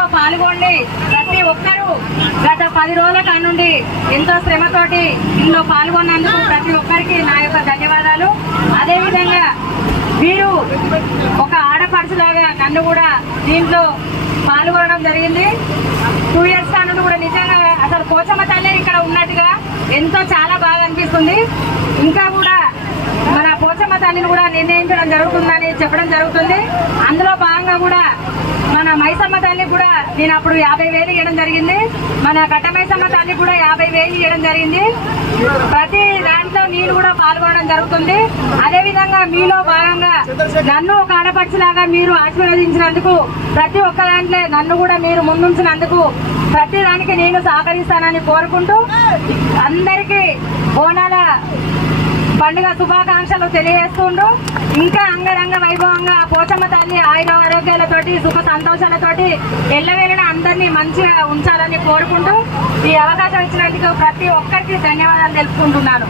ఇందులో పాల్గొండి. ప్రతి ఒక్కరూ గత పది రోజుల కానుండి ఎంతో శ్రమతోటి ఇందులో పాల్గొన్నందుకు ప్రతి ఒక్కరికి నా యొక్క ధన్యవాదాలు. అదేవిధంగా వీరు ఒక ఆడపడుచులాగా నన్ను కూడా దీంట్లో పాల్గొనడం జరిగింది. టూ ఇయర్స్ కానుండి కూడా నిజంగా అసలు పోచమ్మ తల్లి ఇక్కడ ఉన్నట్టుగా ఎంతో చాలా బాగా అనిపిస్తుంది. ఇంకా కూడా మన పోచమ్మ తల్లిని కూడా నిర్ణయించడం జరుగుతుంది. చెప్పడం జరుగుతుంది. అందులో భాగంగా కూడా మన మైసమ్మ తల్లి కూడా నేను అప్పుడు యాభై వేలు ఇవ్వడం జరిగింది. మన కట్టమైసమ్మ తల్లి కూడా యాభై వేలు ఇవ్వడం జరిగింది. ప్రతి దాంట్లో నేను కూడా పాల్గొనడం జరుగుతుంది. అదే విధంగా మీలో భాగంగా నన్ను ఒక ఆడపడిచిలాగా మీరు ఆశీర్వదించినందుకు ప్రతి ఒక్క దాంట్లో నన్ను కూడా మీరు ముందుంచినందుకు ప్రతి దానికి నేను సహకరిస్తానని కోరుకుంటూ అందరికీ బోనాల పండుగ శుభాకాంక్షలు తెలియజేస్తుండ్రు. ఇంకా అంగరంగ వైభవంగా పోచమ్మ తల్లి ఆయుర ఆరోగ్యాలతోటి సుఖ సంతోషాలతోటి ఎల్లవేళ అందరినీ మంచిగా ఉంచాలని కోరుకుంటూ ఈ అవకాశం ఇచ్చినందుకు ప్రతి ఒక్కరికి ధన్యవాదాలు తెలుపుకుంటున్నాను.